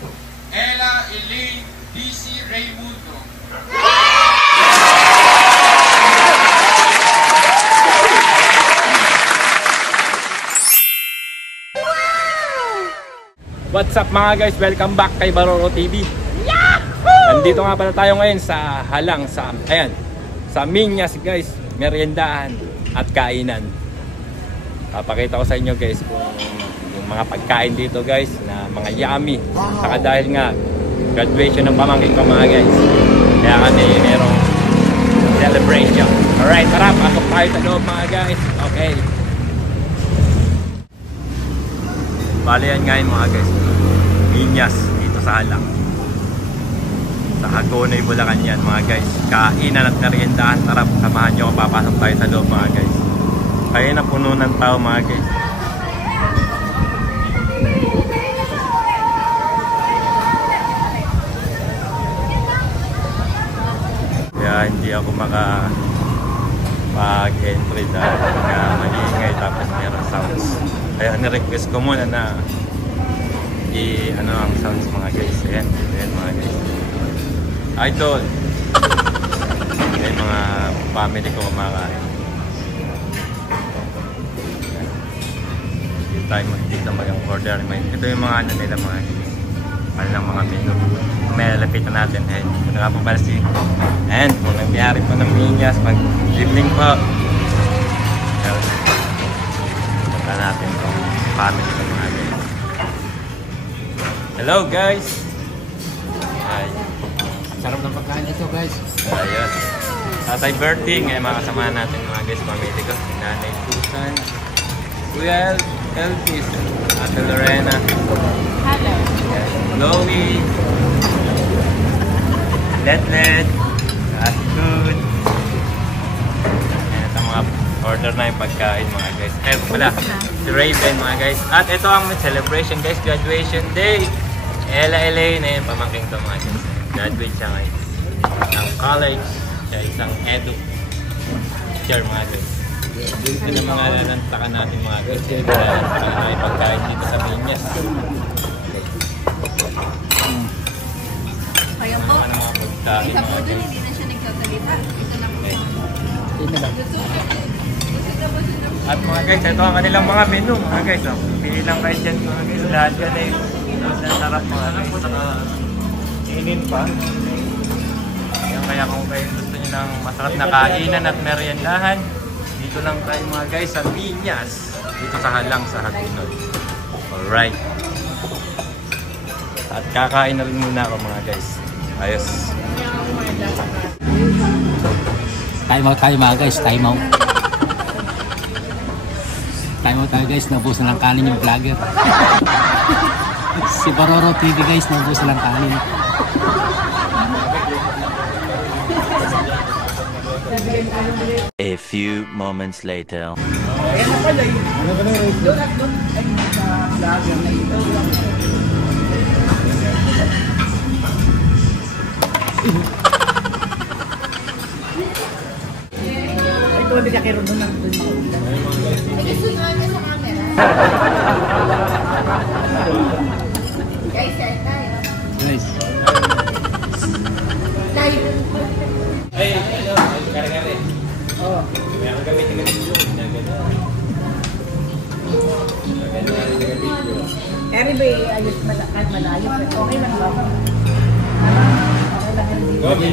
Ella Elaine DC Raimundo. What's up mga guys? Welcome back kay Baroro TV. Yahoo! Nandito nga pala tayo ngayon sa Halang, sa Miñas guys, meriendahan at kainan. Papakita ko sa inyo guys kung yung mga pagkain dito guys na mga yummy. Saka dahil nga graduation ng pamangkin ko mga guys, kaya kami merong celebration. Alright, tara, pasok tayo sa loob mga guys. Okay. Bale yan ngayon mga guys, Miñas dito sa Halang, sa Hagonoy, Bulacan yan mga guys. Kainan at meriendahan, tara samahan nyo ako, papasok tayo sa loob mga guys. Kaya na puno ng tao mga guys. Kaya hindi ako mag-entry dahil mag-iingay tapos meron sounds. Kaya nirequest ko muna na ano ang sounds mga guys. Ayan mga guys. Idol. Ayan mga family ko kumakain. Dito mag-order. Ito yung mga ano nila mga mga menu. May lapitan natin. Ayan. Ito nga po pala si ayan. Kung nangyari po ng Miñas pag evening po. Punta natin itong family ko mga guys. Hello guys! Hi. Sarap ng pagkain ito guys. Ayos. Tatay Bertie, ngayon mga kasama natin mga guys, family ko. Nanay Susan, Kuya Elvis, Ate Lorena. Hello. Chloe, Letlet, Astud. Ayan, ito mga order na yung pagkain mga guys. Wala, si Raven mga guys. At ito ang celebration guys, graduation day. Ella Elaine, ayun, pamangking to mga guys. Graduate siya ngayon ng college. Siya isang edu teacher mga guys. Ito na mga lalantakan natin mga guys. May pagkain dito sa Miñas. Kaya po, isa po dun, hindi na siya nagsasalita. Isa lang po. At mga guys, ito ang kanilang mga menu mga guys. Pili lang kayo dyan mga guys. Lahat yan ay sarap mga guys. Inin pa. Kaya kung kayo gusto nyo ng masarap na kainan at meriendahan, dito lang tayo mga guys sa Miñas. Dito sa Halang, sa Hagonoy. Alright. At kakain na rin muna ako mga guys. Ayos. Time out tayo mga guys, time out. Time out tayo guys, nabusan ng kanin yung vlogger. Si Baroro TV guys, nabusan ng kanin. A few moments later. Ito, hindi ka kiroon doon. Nagisunuan mo sa camera. Guys, tayo. Guys. Live. Ay, ano? Kare-kare. Oo. May akong gamitin ka dito. Kari ba ayos kahit malayo? Okay lang ba? Gomi.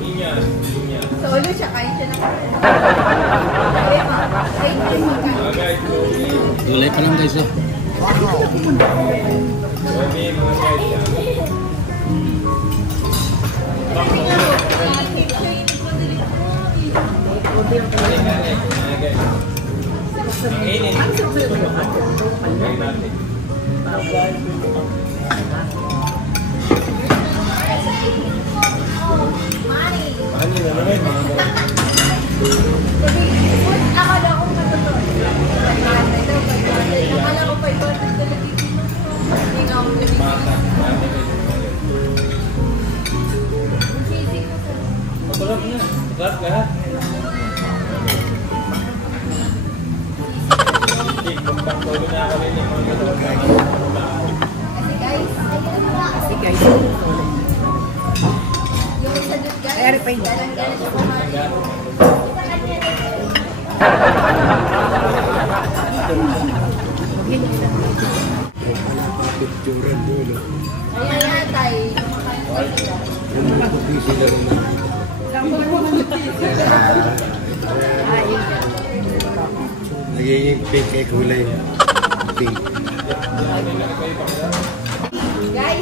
Miñas. Solo siya, kahit siya na. Gulay pa lang guys oh. Gomi mga guys. Akala ko matotoo. Akala ko pa ito. Hindi nga ako Masarap na. Masarap lahat. Sisig, mukbang solo na ako rin yung mga guys. Kasi guys, kaya pa yun. Ayan, tay. Nagiging pink kay kulay. Pink. Guys,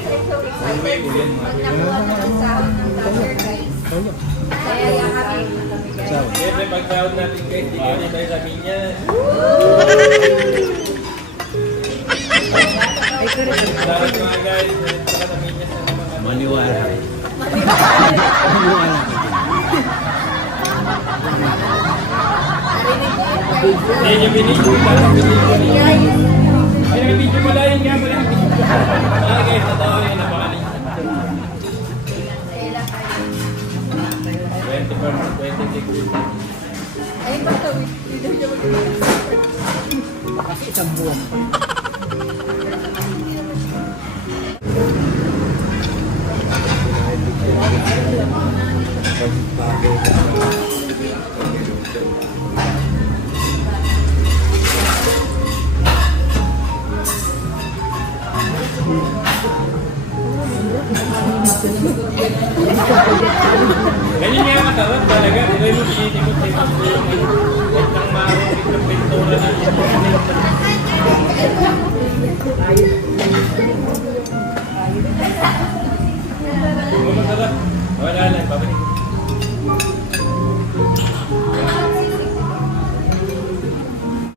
I'm so excited. Pag nakuha na ng sahod ng vlogger, guys. Kaya yan kami. Siyempre, pag-sahod natin guys, di kami tayo sa minya. Sahod mga guys, sa minya sa mga Maniwala. Hindi niyo binigyan. Ay, nag-video mo lang yun nga mo lang. Mga guys, totoo yun. Napakaling. 20%, 26%. Ayun ba ito? Kasi isang buwan pa. Ganyan nga masarap talaga. Ito yung tinitimot-timot ko yung huwag nang marunong ng pintura na yun. Kung masarap, wala lang. Babalik ko.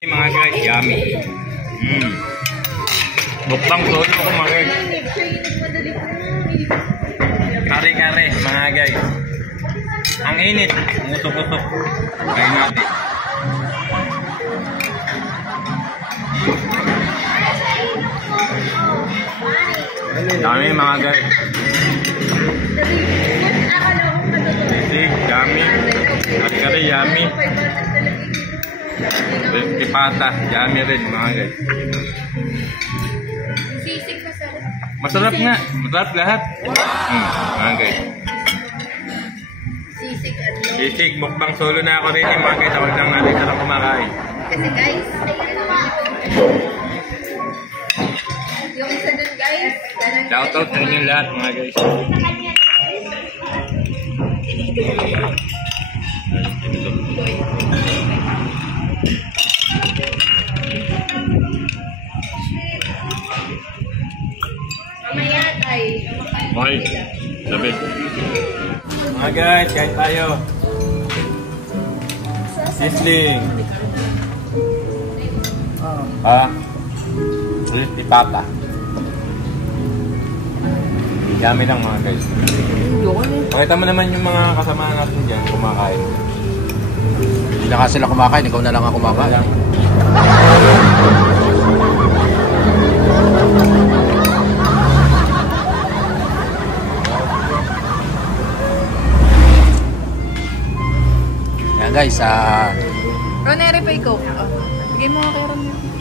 Mga guys, yummy. Bukbang solo ko mga guys. Kare-kare mga guys. Ang init, umutok-utok. Kain natin. Dami mga guys. Sisig, yummy. Kare-kare, yummy. Tipata, yummy rin mga guys. Sisig masarap. Masarap nga, masarap lahat. Mga guys. Sisig at love. Sisig, mukbang solo na ako rin yung mga guys. Huwag lang natin sarap kumakain. Kasi guys, yung isa dun guys, Shoutout sa inyo lahat mga guys. mamaya tayo. Okay, sabit. Mga guys, kain tayo. Sisling. Tipata. Dami lang mga guys. Pakita mo naman yung mga kasama natin dyan kumakain. Hindi na kasi sila kumakain, ikaw na lang ang kumakain. Yan guys, Ronere pa ikaw. Bigay mo kay Ronere.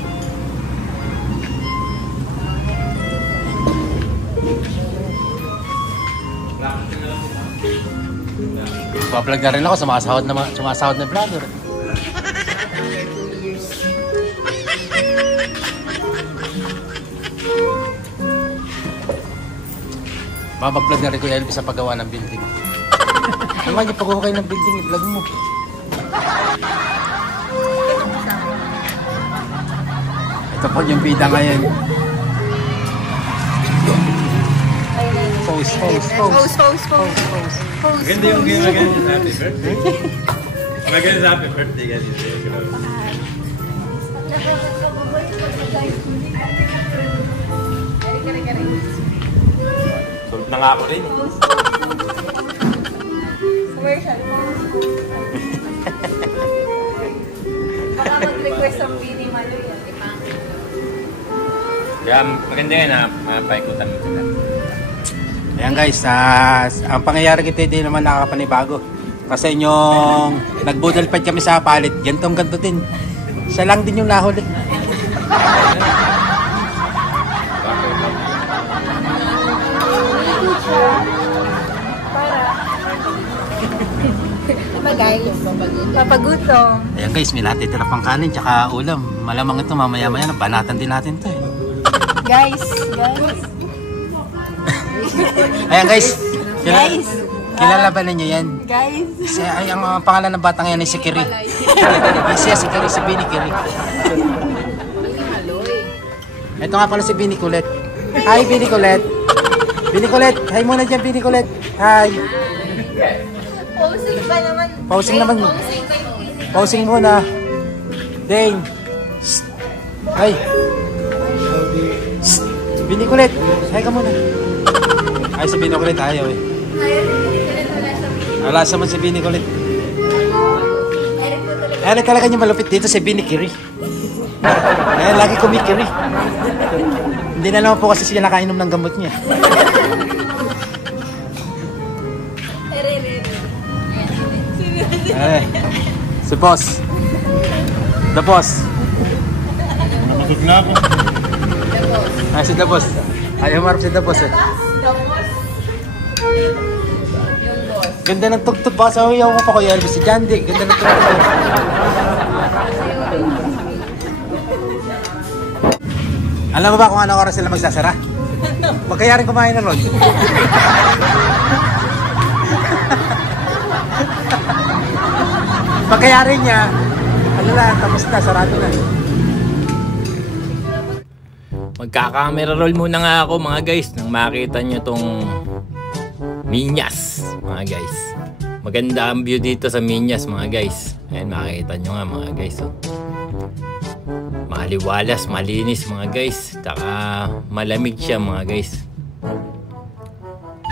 pa-vlog na rin ako, sumasahod na vlogger. Mapag-vlog na rin Kuya Elvis sa paggawa ng building. Naman yung pag-ukay ng building, i-vlog mo. Ito po yung bida ngayon. Pose. Maganda yung game again sa happy birthday. Maganda sa happy birthday kasi. Solve na nga ako rin. Commercial. Baka mag-request ang Pini Malo yun, di ba? Kaya maganda yan ha, mapaikutan mo sila. Ayan guys, ang pangyayari kito hindi naman nakakapanibago. Kasi yung nagbudal pa kami sa palit, ganto din. Siya lang din yung nahuli. Diba guys? Papagutom. Ayan guys, may natitira pang kanin tsaka ulam. Malamang ito mamaya-maya na banatan din natin to eh. Guys. Ayan guys. Guys. Kilala ba ninyo yan? Guys. Ay, ang pangalan ng batang yan ay si Kiri. Siya si Kiri, si Bini Kiri. Ito nga pala si Bini Kulit. Hi Bini Kulit. Bini Kulit, hi muna dyan Bini Kulit. Hi. Posing ba naman? Posing naman. Posing kayo. Pausing muna. Dane. Shh. Hi. Shh. Bini Kulit. Hi ka muna. Ay, si Bini Kulit ayaw eh. Wala sa man si Bini Kulit. Ay, talaga niya malupit dito si Bini Kiri. Ay, lagi kumikiri. Hindi na naman po kasi siya nakainom ng gamot niya. Ay, si Boss. The Boss. Namatod na ako. Ay, si The Boss. Ayaw marap si The Boss eh. Ganda ng tugtog ba? Sa huyaw mo pa Kuya Elvis. Si Jandy. Ganda ng tugtog. Alam mo ba kung anong oras sila magsasara? Magkayaring kumain na ron. Pagkayarin niya, ano lang, tapos na, sarado na. Magka-camera roll muna nga ako mga guys nang makita nyo tong Miñas mga guys. Maganda ang view dito sa Miñas mga guys. Ayan, makikita nyo nga mga guys. Oh. Maliwalas, malinis mga guys. Taka malamig siya mga guys.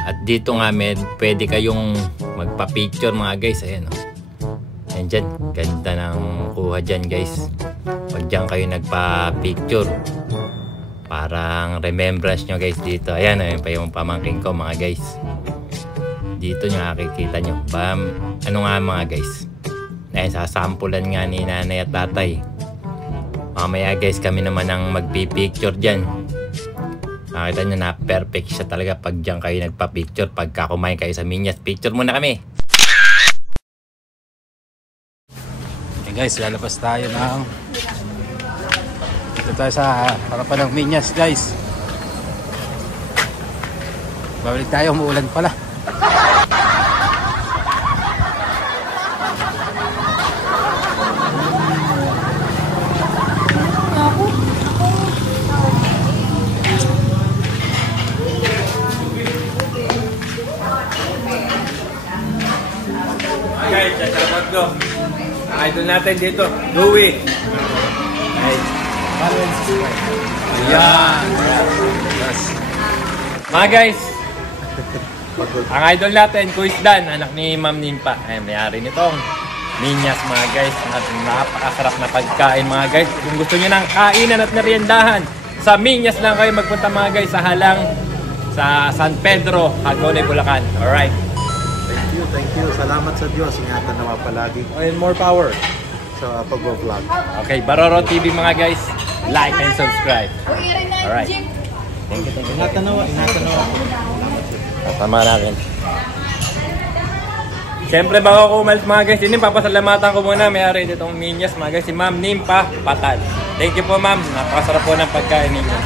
At dito nga pwede kayong magpa-picture mga guys. Ayan oh. Ayan dyan. Ganda ng kuha dyan guys. Pag dyan kayo nagpa-picture. Parang remembrance nyo guys dito. Ayan, ayan pa yung pamangking ko mga guys. Dito nyo nakikita nyo. Ano nga mga guys. Ayan, sasampulan nga ni nanay at tatay. Mamaya guys kami naman ang magpipicture dyan. Makita nyo na perfect siya talaga pag dyan kayo nagpa-picture. Pagka kumain kayo sa Miñas, picture muna kami. Okay guys, lalabas tayo ng dito tayo sa harapan ng Miñas guys. Babalik tayo, umuulan pala. Guys, sasabat ko. Idol natin dito, Louie. Guys. Ayan. Mga guys, ang idol natin, Kuis Dan, anak ni Ma'am Nimpa. Ay, may-ari nitong Miñas mga guys. At napakasarap na pagkain mga guys. Kung gusto nyo ng kainan at meriendahan, sa Miñas lang kayo magpunta mga guys sa Halang, sa San Pedro, Hagonoy, Bulacan. Alright. Thank you. Salamat sa Diyos. Ingatan naman palagi. And more power Sa pag-vlog. Okay, Baroro TV mga guys. Like and subscribe. Alright. Thank you. Ingatan naman. Kasama natin. Siyempre bago ako umalis mga guys, ini papasalamatan ko muna may-ari ditong Miñas mga guys, si Ma'am Nimpa Patal. Thank you po ma'am, napakasarap po ng pagkain ninyo.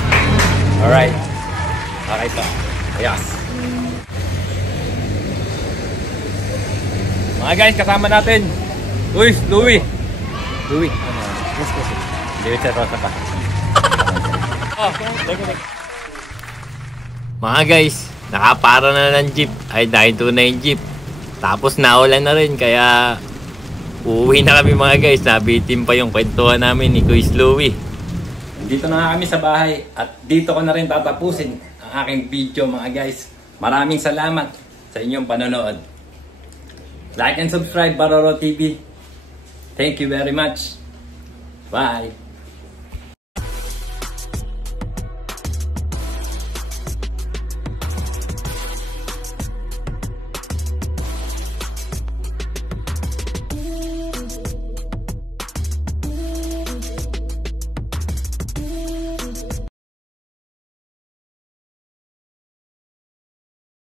Alright. Okay po. Yes. Mga guys, kasama natin. Louie. Louie sa Rosa pa. Oh, thank you. Mga guys, nakapara na ng jeep. Ay, dahil na yung jeep. Tapos naulan na rin, kaya uuwi na kami mga guys. Nabitin pa yung kwentuhan namin ni Kuis Louie. Dito na kami sa bahay at dito ko na rin tatapusin ang aking video mga guys. Maraming salamat sa inyong panonood. Like and subscribe, Baroro TV. Thank you very much. Bye.